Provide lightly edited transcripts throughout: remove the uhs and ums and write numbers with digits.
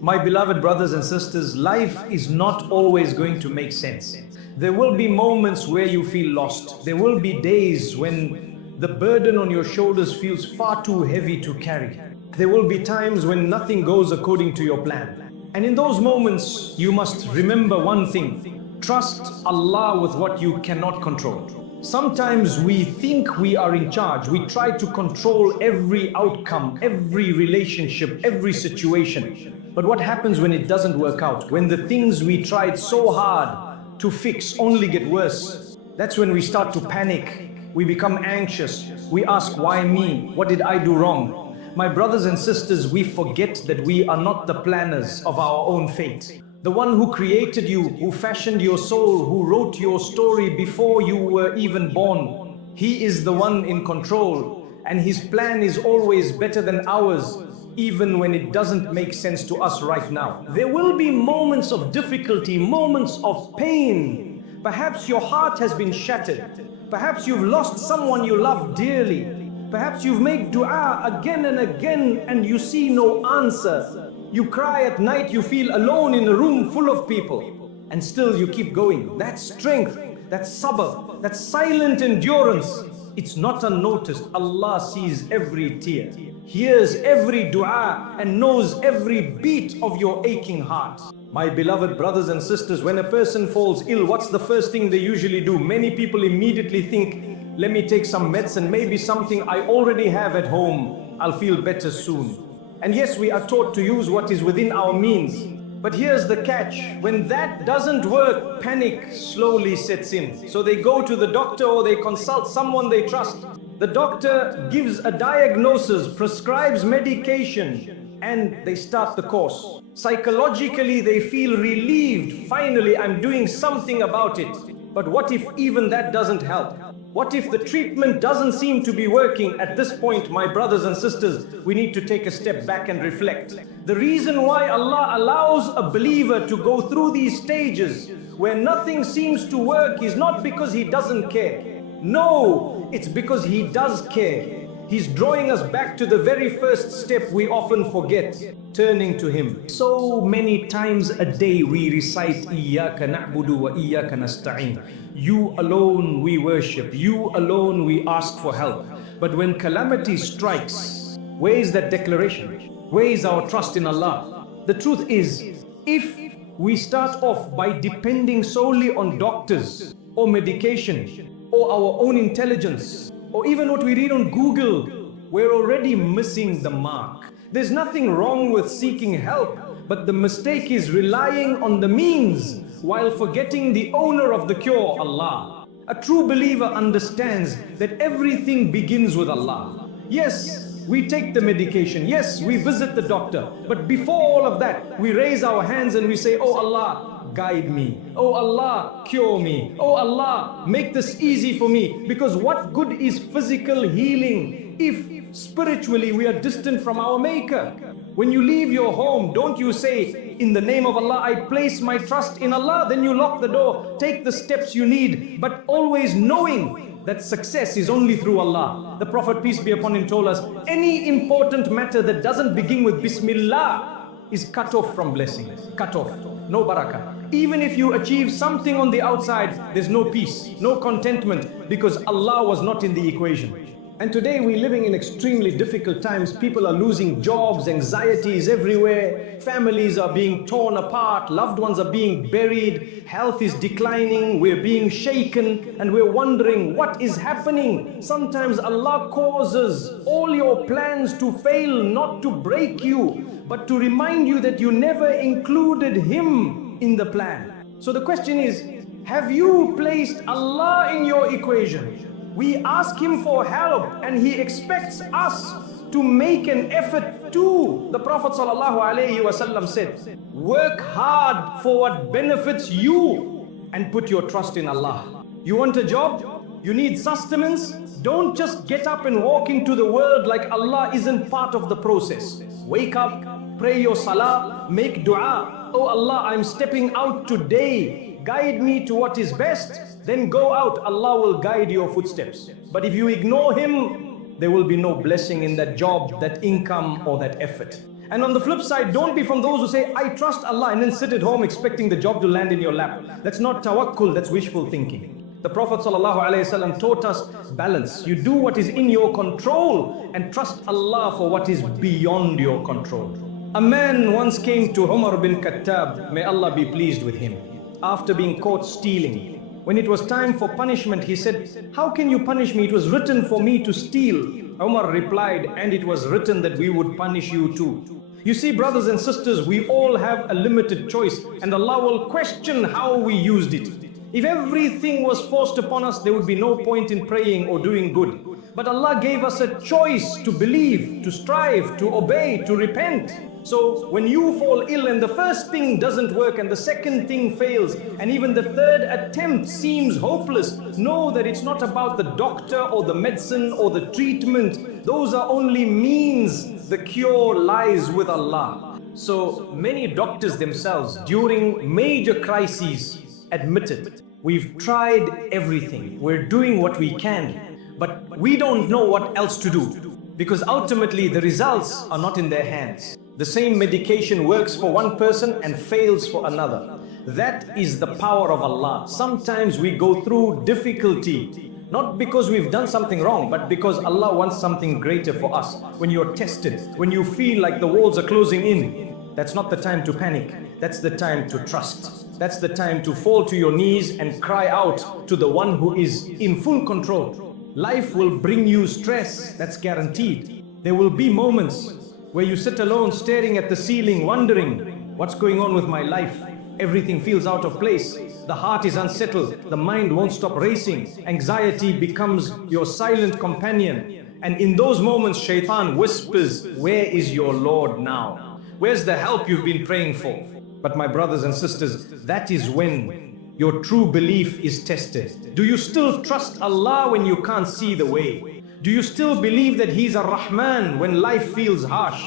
My beloved brothers and sisters, life is not always going to make sense. There will be moments where you feel lost. There will be days when the burden on your shoulders feels far too heavy to carry. There will be times when nothing goes according to your plan. And in those moments, you must remember one thing: trust Allah with what you cannot control. Sometimes we think we are in charge. We try to control every outcome, every relationship, every situation. But what happens when it doesn't work out? When the things we tried so hard to fix only get worse? That's when we start to panic. We become anxious. We ask, why me? What did I do wrong? My brothers and sisters, we forget that we are not the planners of our own fate. The one who created you, who fashioned your soul, who wrote your story before you were even born, He is the one in control, and His plan is always better than ours, even when it doesn't make sense to us right now. There will be moments of difficulty, moments of pain. Perhaps your heart has been shattered. Perhaps you've lost someone you love dearly. Perhaps you've made dua again and again and you see no answer. You cry at night, you feel alone in a room full of people, and still you keep going. That's strength, that's sabr, that's silent endurance. It's not unnoticed. Allah sees every tear, hears every dua, and knows every beat of your aching heart. My beloved brothers and sisters, when a person falls ill, what's the first thing they usually do? Many people immediately think, let me take some medicine, maybe something I already have at home. I'll feel better soon. And yes, we are taught to use what is within our means. But here's the catch: when that doesn't work, panic slowly sets in. So they go to the doctor or they consult someone they trust. The doctor gives a diagnosis, prescribes medication, and they start the course. Psychologically, they feel relieved. Finally, I'm doing something about it. But what if even that doesn't help? What if the treatment doesn't seem to be working? At this point, my brothers and sisters, we need to take a step back and reflect. The reason why Allah allows a believer to go through these stages where nothing seems to work is not because He doesn't care. No, it's because He does care. He's drawing us back to the very first step we often forget: turning to Him. So many times a day we recite Iyyaka na'budu wa iyyaka nasta'in. You alone we worship, you alone we ask for help. But when calamity strikes, where is that declaration? Where is our trust in Allah? The truth is, if we start off by depending solely on doctors or medication or our own intelligence, or even what we read on Google, we're already missing the mark. There's nothing wrong with seeking help, but the mistake is relying on the means while forgetting the owner of the cure, Allah. A true believer understands that everything begins with Allah. Yes, we take the medication. Yes, we visit the doctor. But before all of that, we raise our hands and we say, oh Allah, guide me. Oh Allah, cure me. Oh Allah, make this easy for me. Because what good is physical healing if spiritually we are distant from our Maker? When you leave your home, don't you say, in the name of Allah, I place my trust in Allah? Then you lock the door, take the steps you need, but always knowing that success is only through Allah. The Prophet, peace be upon him, told us, any important matter that doesn't begin with Bismillah is cut off from blessings. Cut off. No barakah. Even if you achieve something on the outside, there's no peace, no contentment, because Allah was not in the equation. And today we're living in extremely difficult times. People are losing jobs, anxieties everywhere. Families are being torn apart. Loved ones are being buried. Health is declining. We're being shaken and we're wondering what is happening. Sometimes Allah causes all your plans to fail, not to break you, but to remind you that you never included Him in the plan. So the question is, have you placed Allah in your equation? We ask Him for help and He expects us to make an effort too. The Prophet ﷺ said, work hard for what benefits you and put your trust in Allah. You want a job? You need sustenance? Don't just get up and walk into the world like Allah isn't part of the process. Wake up, pray your salah, make dua. Oh Allah, I'm stepping out today. Guide me to what is best. Then go out, Allah will guide your footsteps. But if you ignore Him, there will be no blessing in that job, that income, or that effort. And on the flip side, don't be from those who say, I trust Allah, and then sit at home expecting the job to land in your lap. That's not tawakkul, that's wishful thinking. The Prophet ﷺ taught us balance. You do what is in your control and trust Allah for what is beyond your control. A man once came to Umar bin Khattab, may Allah be pleased with him, after being caught stealing. When it was time for punishment, he said, how can you punish me? It was written for me to steal. Umar replied, and it was written that we would punish you too. You see, brothers and sisters, we all have a limited choice, and Allah will question how we used it. If everything was forced upon us, there would be no point in praying or doing good. But Allah gave us a choice to believe, to strive, to obey, to repent. So when you fall ill and the first thing doesn't work and the second thing fails and even the third attempt seems hopeless, know that it's not about the doctor or the medicine or the treatment. Those are only means. The cure lies with Allah. So many doctors themselves during major crises admitted, we've tried everything, we're doing what we can, but we don't know what else to do, because ultimately the results are not in their hands. The same medication works for one person and fails for another. That is the power of Allah. Sometimes we go through difficulty, not because we've done something wrong, but because Allah wants something greater for us. When you're tested, when you feel like the walls are closing in, that's not the time to panic. That's the time to trust. That's the time to fall to your knees and cry out to the one who is in full control. Life will bring you stress, that's guaranteed. There will be moments where you sit alone staring at the ceiling, wondering, what's going on with my life? Everything feels out of place. The heart is unsettled. The mind won't stop racing. Anxiety becomes your silent companion. And in those moments, shaitan whispers, where is your Lord now? Where's the help you've been praying for? But my brothers and sisters, that is when your true belief is tested. Do you still trust Allah when you can't see the way? Do you still believe that He's a Rahman when life feels harsh?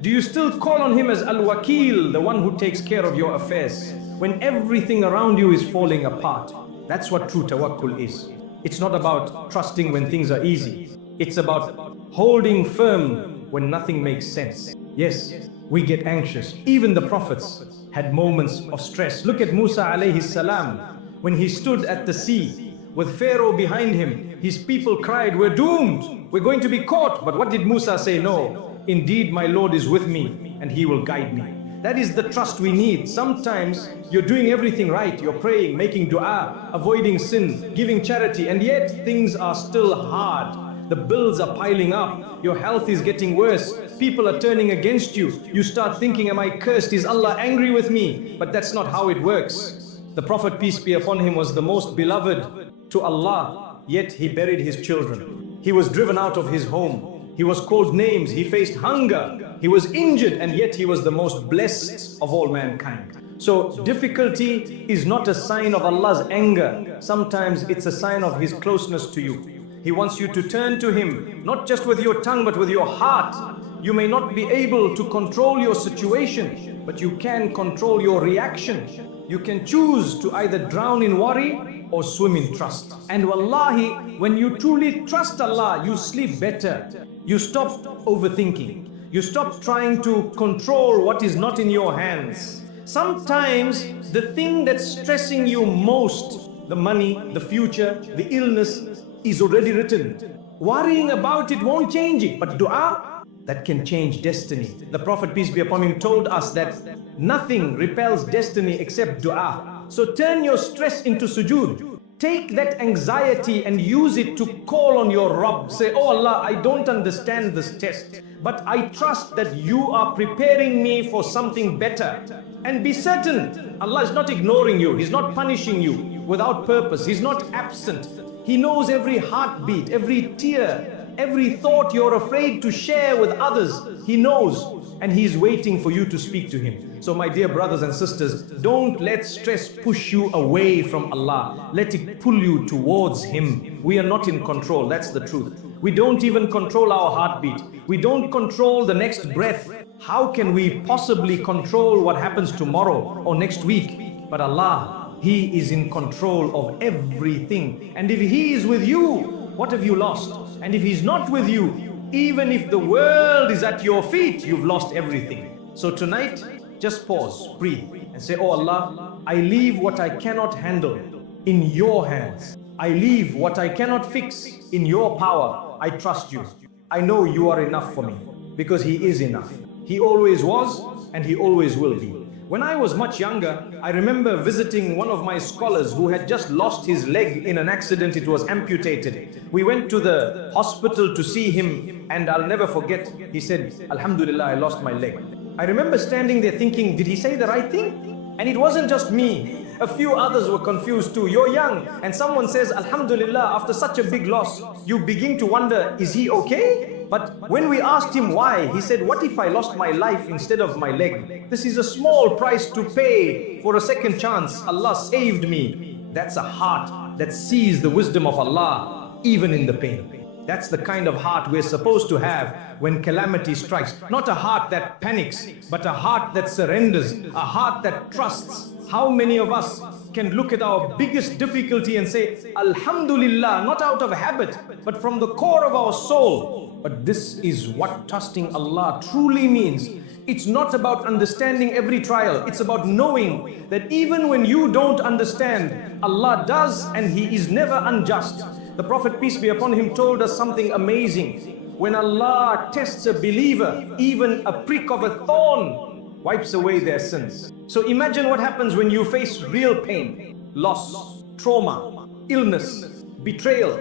Do you still call on Him as Al-Wakil, the one who takes care of your affairs, when everything around you is falling apart? That's what true tawakkul is. It's not about trusting when things are easy. It's about holding firm when nothing makes sense. Yes, we get anxious. Even the prophets had moments of stress. Look at Musa alayhi salam. When he stood at the sea with Pharaoh behind him, his people cried, we're doomed, we're going to be caught. But what did Musa say? No, indeed my Lord is with me and He will guide me. That is the trust we need. Sometimes you're doing everything right. You're praying, making dua, avoiding sin, giving charity, and yet things are still hard. The bills are piling up. Your health is getting worse. People are turning against you. You start thinking, am I cursed? Is Allah angry with me? But that's not how it works. The Prophet, peace be upon him, was the most beloved to Allah, yet he buried his children. He was driven out of his home. He was called names. He faced hunger. He was injured, and yet he was the most blessed of all mankind. So difficulty is not a sign of Allah's anger. Sometimes it's a sign of His closeness to you. He wants you to turn to Him, not just with your tongue, but with your heart. You may not be able to control your situation, but you can control your reaction. You can choose to either drown in worry or swim in trust. And wallahi, when you truly trust Allah, you sleep better. You stop overthinking. You stop trying to control what is not in your hands. Sometimes the thing that's stressing you most, the money, the future, the illness, is already written. Worrying about it won't change it, but dua, that can change destiny. The Prophet, peace be upon him, told us that nothing repels destiny except dua. So turn your stress into sujood. Take that anxiety and use it to call on your Rabb. Say, oh Allah, I don't understand this test, but I trust that you are preparing me for something better. And be certain, Allah is not ignoring you. He's not punishing you without purpose. He's not absent. He knows every heartbeat, every tear, every thought you're afraid to share with others. He knows, and He's waiting for you to speak to Him. So my dear brothers and sisters, don't let stress push you away from Allah. Let it pull you towards Him. We are not in control, that's the truth. We don't even control our heartbeat. We don't control the next breath. How can we possibly control what happens tomorrow or next week? But Allah, He is in control of everything. And if He is with you, what have you lost? And if He's not with you, even if the world is at your feet, you've lost everything. So tonight, just pause, breathe, and say, oh Allah, I leave what I cannot handle in your hands. I leave what I cannot fix in your power. I trust you. I know you are enough for me, because He is enough. He always was and He always will be. When I was much younger, I remember visiting one of my scholars who had just lost his leg in an accident. It was amputated. We went to the hospital to see him, and I'll never forget, he said, Alhamdulillah, I lost my leg. I remember standing there thinking, did he say the right thing? And it wasn't just me. A few others were confused too. You're young and someone says, Alhamdulillah, after such a big loss, you begin to wonder, is he okay? But when we asked him why, he said, what if I lost my life instead of my leg? This is a small price to pay for a second chance. Allah saved me. That's a heart that sees the wisdom of Allah even in the pain. That's the kind of heart we're supposed to have when calamity strikes. Not a heart that panics, but a heart that surrenders, a heart that trusts. How many of us can look at our biggest difficulty and say, Alhamdulillah, not out of habit, but from the core of our soul. But this is what trusting Allah truly means. It's not about understanding every trial. It's about knowing that even when you don't understand, Allah does, and He is never unjust. The Prophet, peace be upon him, told us something amazing. When Allah tests a believer, even a prick of a thorn wipes away their sins. So imagine what happens when you face real pain, loss, trauma, illness, betrayal,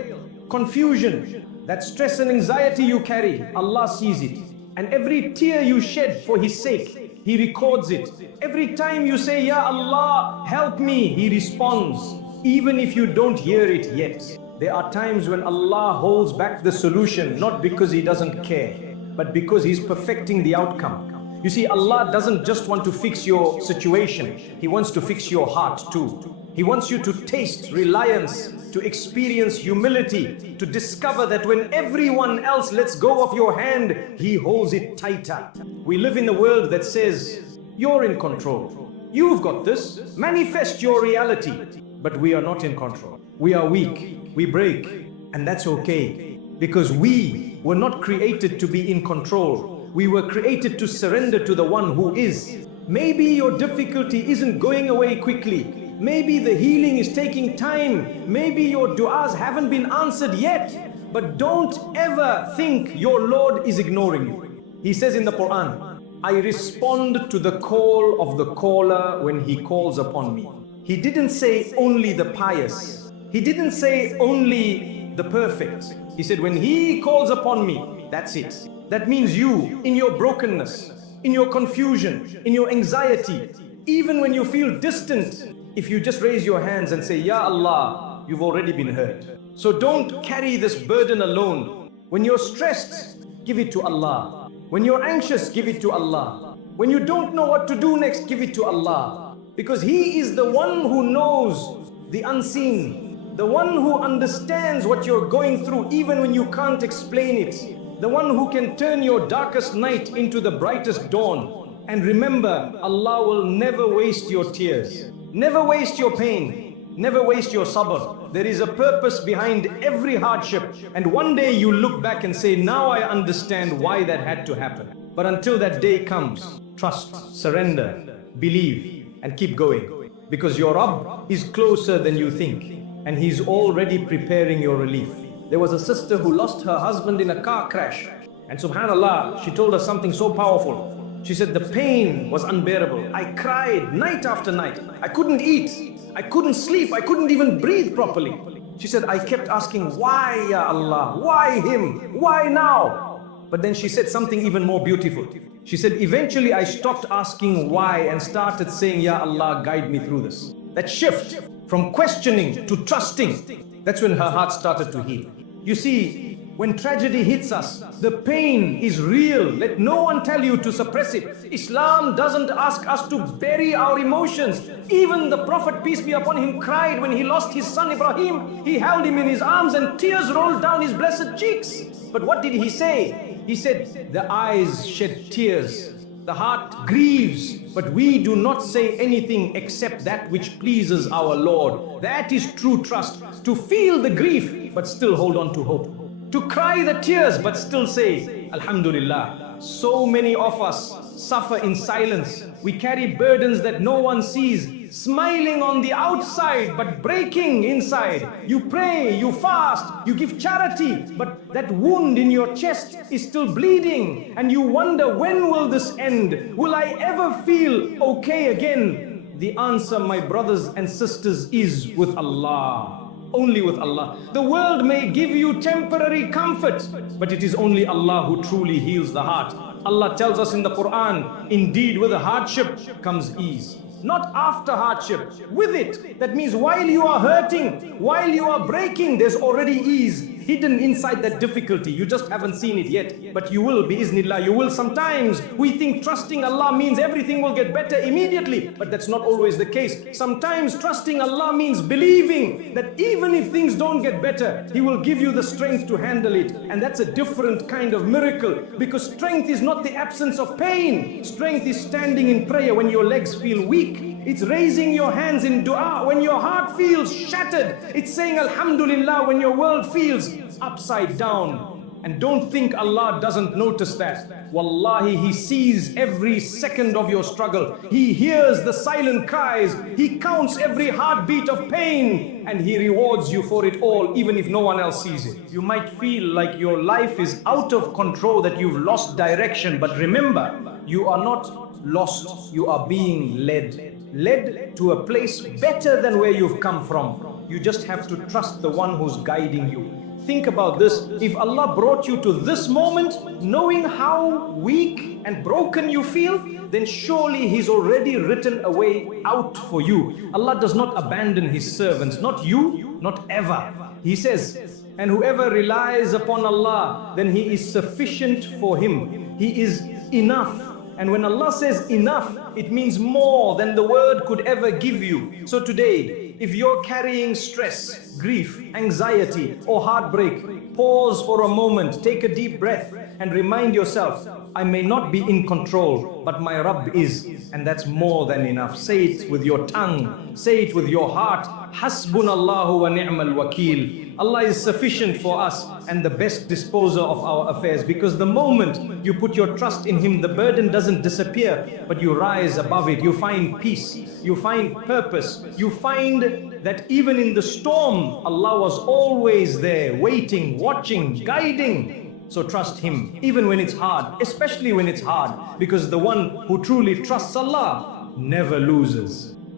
confusion. That stress and anxiety you carry, Allah sees it. And every tear you shed for His sake, He records it. Every time you say, Ya Allah, help me, He responds, even if you don't hear it yet. There are times when Allah holds back the solution, not because He doesn't care, but because He's perfecting the outcome. You see, Allah doesn't just want to fix your situation, He wants to fix your heart too. He wants you to taste reliance, to experience humility, to discover that when everyone else lets go of your hand, He holds it tighter. We live in a world that says, you're in control. You've got this. Manifest your reality. But we are not in control. We are weak. We break. And that's okay. Because we were not created to be in control. We were created to surrender to the one who is. Maybe your difficulty isn't going away quickly. Maybe the healing is taking time. Maybe your du'as haven't been answered yet. But don't ever think your Lord is ignoring you. He says in the Qur'an, I respond to the call of the caller when he calls upon me. He didn't say only the pious. He didn't say only the perfect. He said, when He calls upon me, that's it. That means you, in your brokenness, in your confusion, in your anxiety, even when you feel distant, if you just raise your hands and say, Ya Allah, you've already been heard. So don't carry this burden alone. When you're stressed, give it to Allah. When you're anxious, give it to Allah. When you don't know what to do next, give it to Allah. Because He is the one who knows the unseen, the one who understands what you're going through even when you can't explain it, the one who can turn your darkest night into the brightest dawn. And remember, Allah will never waste your tears, never waste your pain, never waste your sabr. There is a purpose behind every hardship, and one day you look back and say, now I understand why that had to happen. But until that day comes, trust, surrender, believe, and keep going, because your Rabb is closer than you think, and He's already preparing your relief. There was a sister who lost her husband in a car crash, and subhanallah, she told us something so powerful. She said, the pain was unbearable. I cried night after night. I couldn't eat, I couldn't sleep, I couldn't even breathe properly. She said, I kept asking, why, Ya Allah? Why him? Why now? But then she said something even more beautiful. She said, eventually I stopped asking why and started saying, Ya Allah, guide me through this. That shift from questioning to trusting, that's when her heart started to heal. You see, when tragedy hits us, the pain is real. Let no one tell you to suppress it. Islam doesn't ask us to bury our emotions. Even the Prophet, peace be upon him, cried when he lost his son Ibrahim. He held him in his arms and tears rolled down his blessed cheeks. But what did he say? He said, the eyes shed tears, the heart grieves, but we do not say anything except that which pleases our Lord. That is true trust. To feel the grief, but still hold on to hope. To cry the tears, but still say, Alhamdulillah. So many of us suffer in silence. We carry burdens that no one sees, smiling on the outside but breaking inside. You pray, you fast, you give charity, but that wound in your chest is still bleeding, and you wonder, when will this end? Will I ever feel okay again? The answer, my brothers and sisters, is with Allah. Only with Allah. The world may give you temporary comfort, but it is only Allah who truly heals the heart. Allah tells us in the Qur'an, indeed with hardship comes ease. Not after hardship, with it. That means while you are hurting, while you are breaking, there's already ease hidden inside that difficulty. You just haven't seen it yet, but you will, biiznillah, you will. Sometimes we think trusting Allah means everything will get better immediately, but that's not always the case. Sometimes trusting Allah means believing that even if things don't get better, He will give you the strength to handle it. And that's a different kind of miracle, because strength is not the absence of pain. Strength is standing in prayer when your legs feel weak. It's raising your hands in dua when your heart feels shattered. It's saying Alhamdulillah when your world feels upside down. And don't think Allah doesn't notice that. Wallahi, He sees every second of your struggle. He hears the silent cries. He counts every heartbeat of pain, and He rewards you for it all, even if no one else sees it. You might feel like your life is out of control, that you've lost direction, but remember, you are not lost. You are being led to a place better than where you've come from. You just have to trust the one who's guiding you. Think about this. If Allah brought you to this moment, knowing how weak and broken you feel, then surely He's already written a way out for you. Allah does not abandon His servants, not you, not ever. He says, and whoever relies upon Allah, then He is sufficient for him. He is enough. And when Allah says enough, it means more than the word could ever give you. So today, if you're carrying stress, grief, anxiety, or heartbreak, pause for a moment, take a deep breath, and remind yourself, I may not be in control, but my Rabb is, and that's more than enough. Say it with your tongue, say it with your heart. Hasbunallahu wa ni'mal wakeel. Allah is sufficient for us and the best disposer of our affairs, because the moment you put your trust in Him, the burden doesn't disappear, but you rise above it. You find peace, you find purpose, you find that even in the storm, Allah was always there, waiting, watching, guiding. So trust Him, even when it's hard, especially when it's hard, because the one who truly trusts Allah never loses.